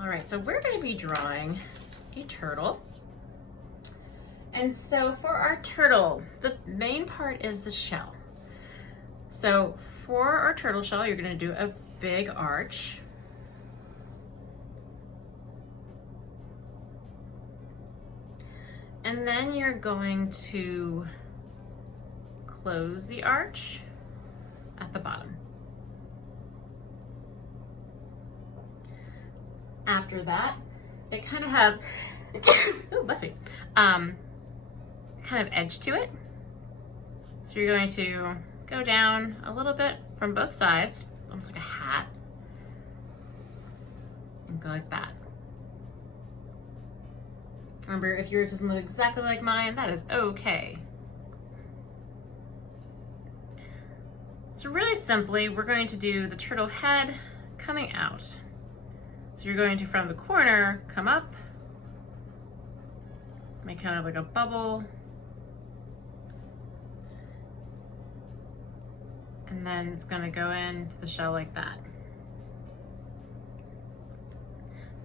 All right, so we're going to be drawing a turtle. And so for our turtle, the main part is the shell. So for our turtle shell, you're going to do a big arch. And then you're going to close the arch at the bottom. After that, it kind of has, ooh, bless me, kind of edge to it. So you're going to go down a little bit from both sides, almost like a hat, and go like that. Remember, if yours doesn't look exactly like mine, that is okay. So really simply, we're going to do the turtle head coming out. So you're going to, from the corner, come up, make kind of like a bubble, and then it's going to go into the shell like that.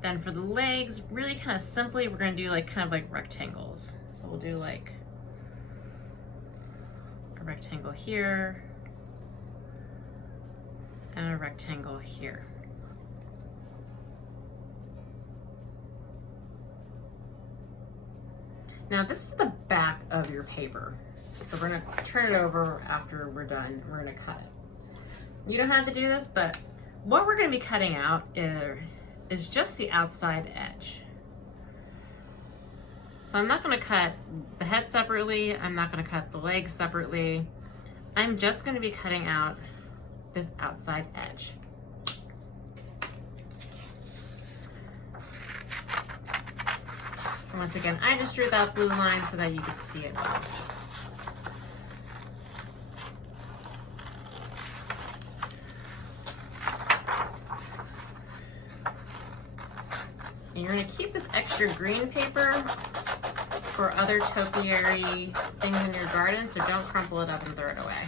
Then for the legs, really kind of simply, we're going to do like kind of like rectangles. So we'll do like a rectangle here and a rectangle here. Now this is the back of your paper. So we're gonna turn it over after we're done. We're gonna cut it. You don't have to do this, but what we're gonna be cutting out is just the outside edge. So I'm not gonna cut the head separately. I'm not gonna cut the legs separately. I'm just gonna be cutting out this outside edge. Once again, I just drew that blue line so that you could see it well. And you're going to keep this extra green paper for other topiary things in your garden, so don't crumple it up and throw it away.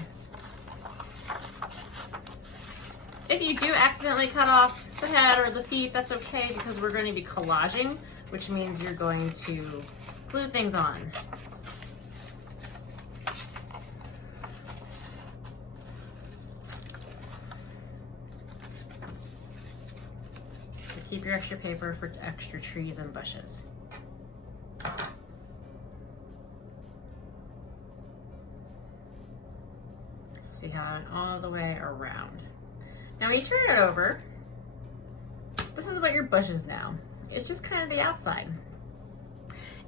If you do accidentally cut off the head or the feet, that's okay, because we're going to be collaging, which means you're going to glue things on. So keep your extra paper for extra trees and bushes. So see how it all the way around. Now when you turn it over, this is what your bush is now. It's just kind of the outside.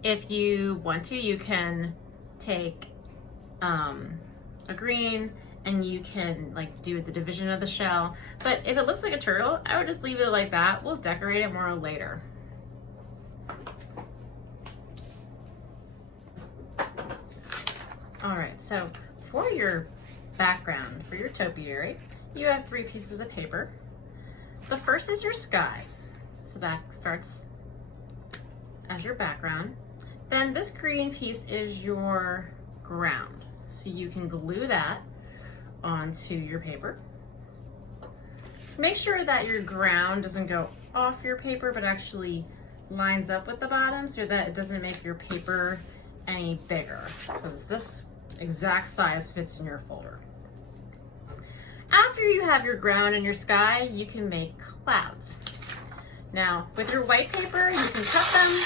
If you want to, you can take a green and you can like do the division of the shell. But if it looks like a turtle, I would just leave it like that. We'll decorate it more later. All right, so for your background, for your topiary, you have 3 pieces of paper. The first is your sky. So that starts as your background. Then this green piece is your ground. So you can glue that onto your paper. Make sure that your ground doesn't go off your paper, but actually lines up with the bottom so that it doesn't make your paper any bigger, because this exact size fits in your folder. After you have your ground and your sky, you can make clouds. Now, with your white paper, you can cut them.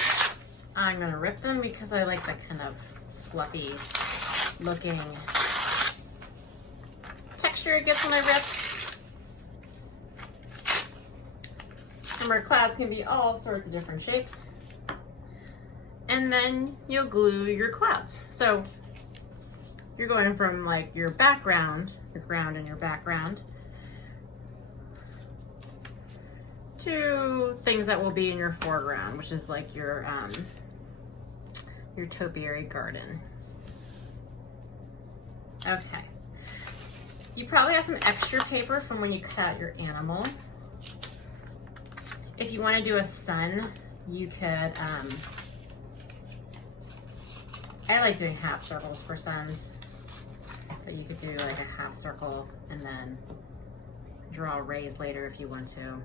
I'm gonna rip them because I like that kind of fluffy looking texture it gets when I rip. Remember, clouds can be all sorts of different shapes. And then you'll glue your clouds. So you're going from like your background, your ground and your background, to things that will be in your foreground, which is like your topiary garden. Okay. You probably have some extra paper from when you cut out your animal. If you want to do a sun, you could, I like doing half circles for suns. But you could do like a half circle and then draw rays later if you want to.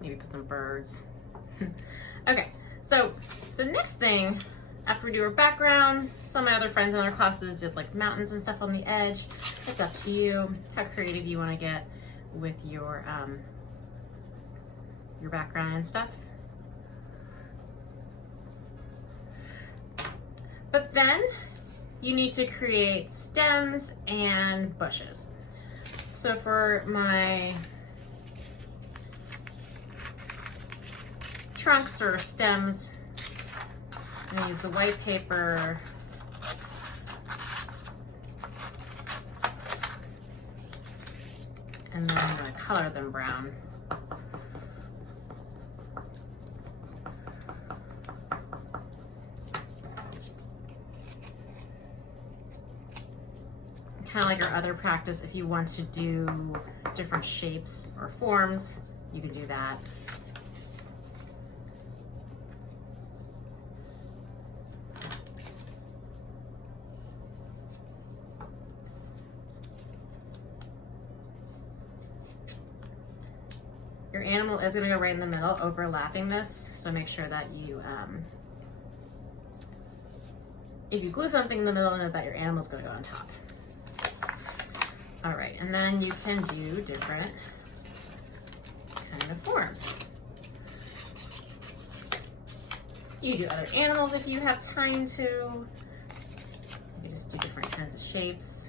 Maybe put some birds. Okay, so the next thing, after we do our background, some of my other friends in other classes did like mountains and stuff on the edge. It's up to you how creative you want to get with your background and stuff. But then you need to create stems and bushes. So for my trunks or stems, I'm gonna use the white paper and then I'm gonna color them brown. Kind of like our other practice, if you want to do different shapes or forms, you can do that. Your animal is going to go right in the middle, overlapping this, so make sure that you, if you glue something in the middle, know that your animal's going to go on top. All right, and then you can do different kind of forms. You do other animals if you have time to. You can just do different kinds of shapes.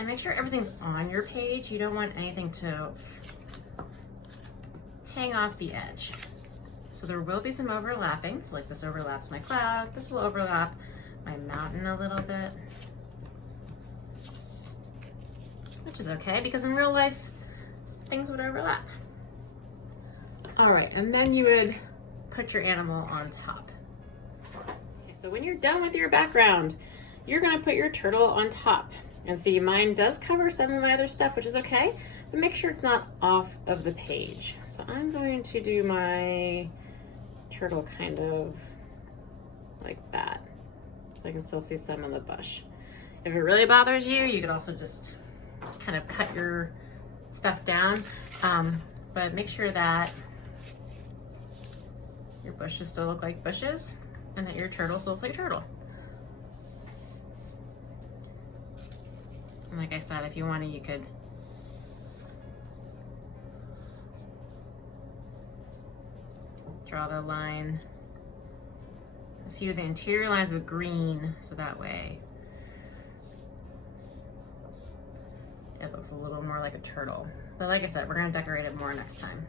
And make sure everything's on your page. You don't want anything to hang off the edge. So there will be some overlapping. So like this overlaps my cloud. This will overlap my mountain a little bit. Which is okay because in real life, things would overlap. All right, and then you would put your animal on top. Okay, so when you're done with your background, you're gonna put your turtle on top. And see, mine does cover some of my other stuff, which is okay, but make sure it's not off of the page. So I'm going to do my turtle kind of like that, so I can still see some in the bush. If it really bothers you, you could also just kind of cut your stuff down, but make sure that your bushes still look like bushes and that your turtle still looks like a turtle. And like I said, if you wanted, you could draw the line, a few of the interior lines with green, so that way it looks a little more like a turtle. But like I said, we're gonna decorate it more next time.